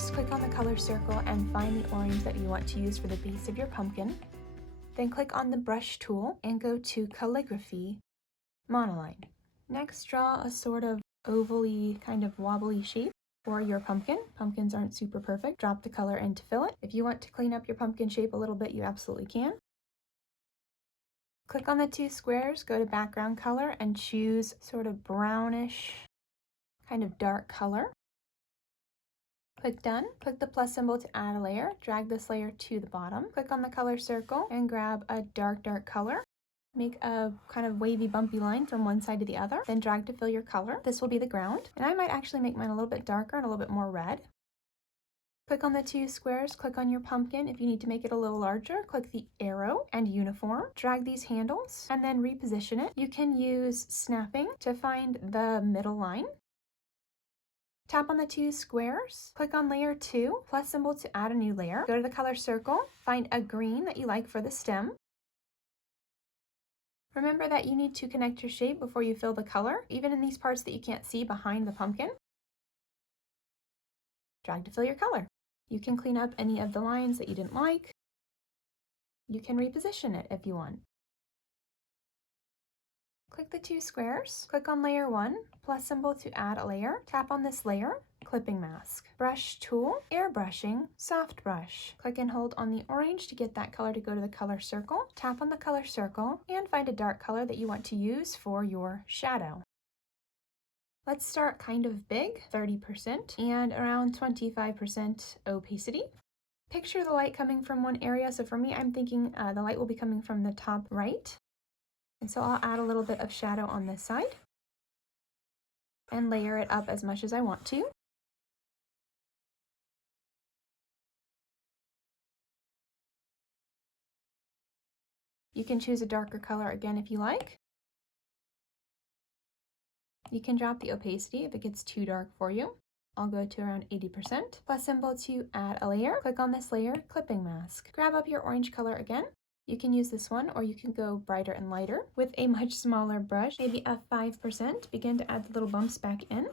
First, click on the color circle and find the orange that you want to use for the base of your pumpkin. Then click on the brush tool and go to Calligraphy, Monoline. Next, draw a sort of ovally, kind of wobbly shape for your pumpkin. Pumpkins aren't super perfect. Drop the color in to fill it. If you want to clean up your pumpkin shape a little bit, you absolutely can. Click on the two squares, go to background color, and choose sort of brownish, kind of dark color. Click Done. Click the plus symbol to add a layer. Drag this layer to the bottom. Click on the color circle and grab a dark color. Make a kind of wavy, bumpy line from one side to the other. Then drag to fill your color. This will be the ground. And I might actually make mine a little bit darker and a little bit more red. Click on the two squares, click on your pumpkin. If you need to make it a little larger, click the arrow and uniform. Drag these handles and then reposition it. You can use snapping to find the middle line. Tap on the two squares, click on layer 2, plus symbol to add a new layer. Go to the color circle, find a green that you like for the stem. Remember that you need to connect your shape before you fill the color, even in these parts that you can't see behind the pumpkin. Drag to fill your color. You can clean up any of the lines that you didn't like. You can reposition it if you want. Click the two squares, click on layer 1, plus symbol to add a layer. Tap on this layer, clipping mask. Brush tool, airbrushing, soft brush. Click and hold on the orange to get that color to go to the color circle. Tap on the color circle and find a dark color that you want to use for your shadow. Let's start kind of big, 30% and around 25% opacity. Picture the light coming from one area. So for me, I'm thinking the light will be coming from the top right. And so I'll add a little bit of shadow on this side and layer it up as much as I want to. You can choose a darker color again if you like. You can drop the opacity if it gets too dark for you. I'll go to around 80%. Plus symbol to add a layer. Click on this layer, clipping mask. Grab up your orange color again. You can use this one, or you can go brighter and lighter. With a much smaller brush, maybe a 5%, begin to add the little bumps back in,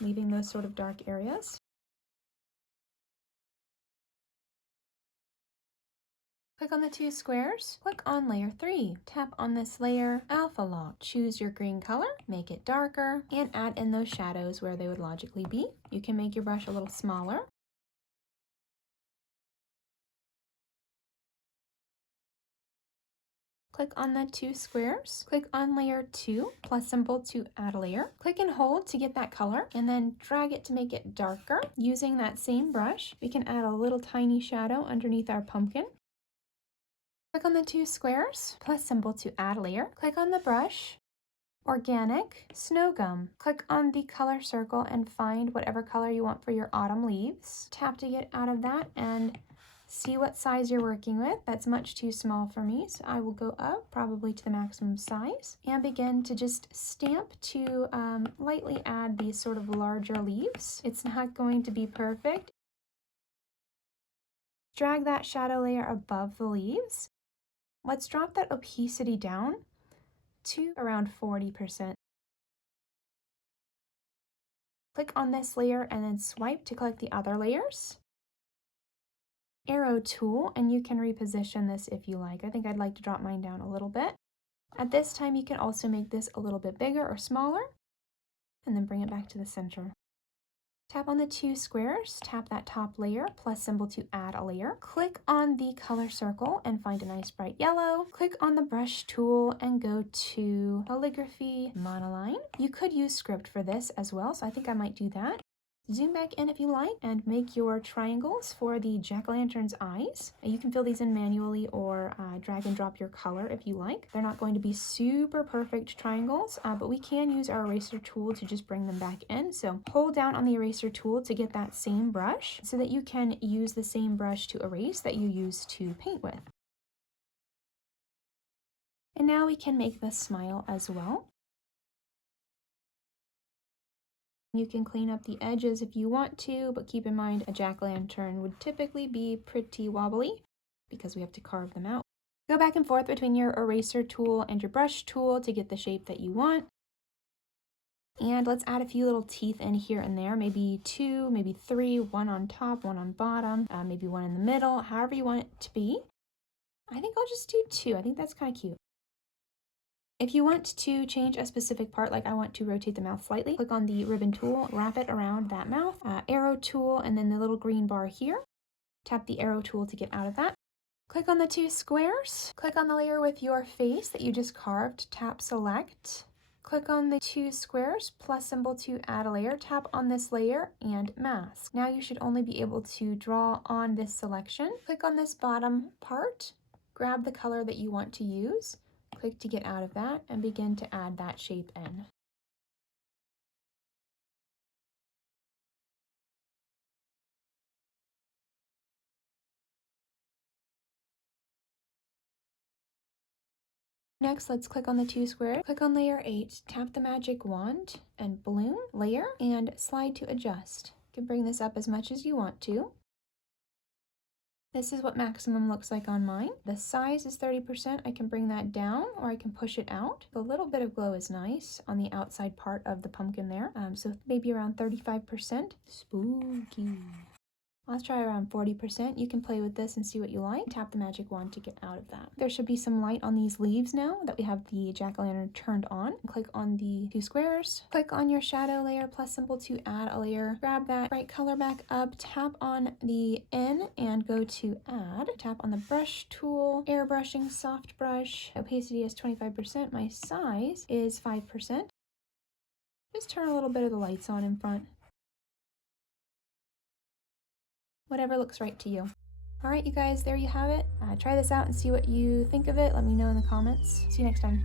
leaving those sort of dark areas. Click on the two squares, click on layer 3. Tap on this layer, alpha lock. Choose your green color, make it darker, and add in those shadows where they would logically be. You can make your brush a little smaller. Click on the two squares, click on layer 2, plus symbol to add a layer. Click and hold to get that color, and then drag it to make it darker. Using that same brush, we can add a little tiny shadow underneath our pumpkin. Click on the two squares, plus symbol to add a layer. Click on the brush, organic, snow gum. Click on the color circle and find whatever color you want for your autumn leaves. Tap to get out of that and see what size you're working with. That's much too small for me, so I will go up probably to the maximum size and begin to just stamp to lightly add these sort of larger leaves. It's not going to be perfect. Drag that shadow layer above the leaves. Let's drop that opacity down to around 40%. Click on this layer and then swipe to collect the other layers. Arrow tool, and you can reposition this if you like. I think I'd like to drop mine down a little bit. At this time, you can also make this a little bit bigger or smaller, and then bring it back to the center. Tap on the two squares, tap that top layer, plus symbol to add a layer. Click on the color circle and find a nice bright yellow. Click on the brush tool and go to Calligraphy, Monoline. You could use script for this as well, so I think I might do that. Zoom back in if you like and make your triangles for the jack-o'-lantern's eyes. You can fill these in manually or drag and drop your color if you like. They're not going to be super perfect triangles, but we can use our eraser tool to just bring them back in. So hold down on the eraser tool to get that same brush so that you can use the same brush to erase that you use to paint with. And now we can make the smile as well. You can clean up the edges if you want to, but keep in mind a jack-o'-lantern would typically be pretty wobbly because we have to carve them out. Go back and forth between your eraser tool and your brush tool to get the shape that you want. And let's add a few little teeth in here and there, maybe 2, maybe 3, one on top, one on bottom, maybe one in the middle, however you want it to be. I think I'll just do 2. I think that's kind of cute. If you want to change a specific part, like I want to rotate the mouth slightly, click on the ribbon tool, wrap it around that mouth, arrow tool, and then the little green bar here. Tap the arrow tool to get out of that. Click on the 2 squares. Click on the layer with your face that you just carved. Tap select. Click on the 2 squares, plus symbol to add a layer. Tap on this layer and mask. Now you should only be able to draw on this selection. Click on this bottom part. Grab the color that you want to use. Click to get out of that and begin to add that shape in. Next, let's click on the 2 squares. Click on layer 8, tap the magic wand and bloom layer and slide to adjust. You can bring this up as much as you want to. This is what maximum looks like on mine. The size is 30%. I can bring that down or I can push it out. A little bit of glow is nice on the outside part of the pumpkin there. So maybe around 35%. Spooky. Let's try around 40%. You can play with this and see what you like. Tap the magic wand to get out of that. There should be some light on these leaves now that we have the jack-o'-lantern turned on. Click on the 2 squares. Click on your shadow layer plus symbol to add a layer. Grab that bright color back up. Tap on the N and go to add. Tap on the brush tool. Airbrushing soft brush. Opacity is 25%. My size is 5%. Just turn a little bit of the lights on in front. Whatever looks right to you. All right, you guys, there you have it. Try this out and see what you think of it. Let me know in the comments. See you next time.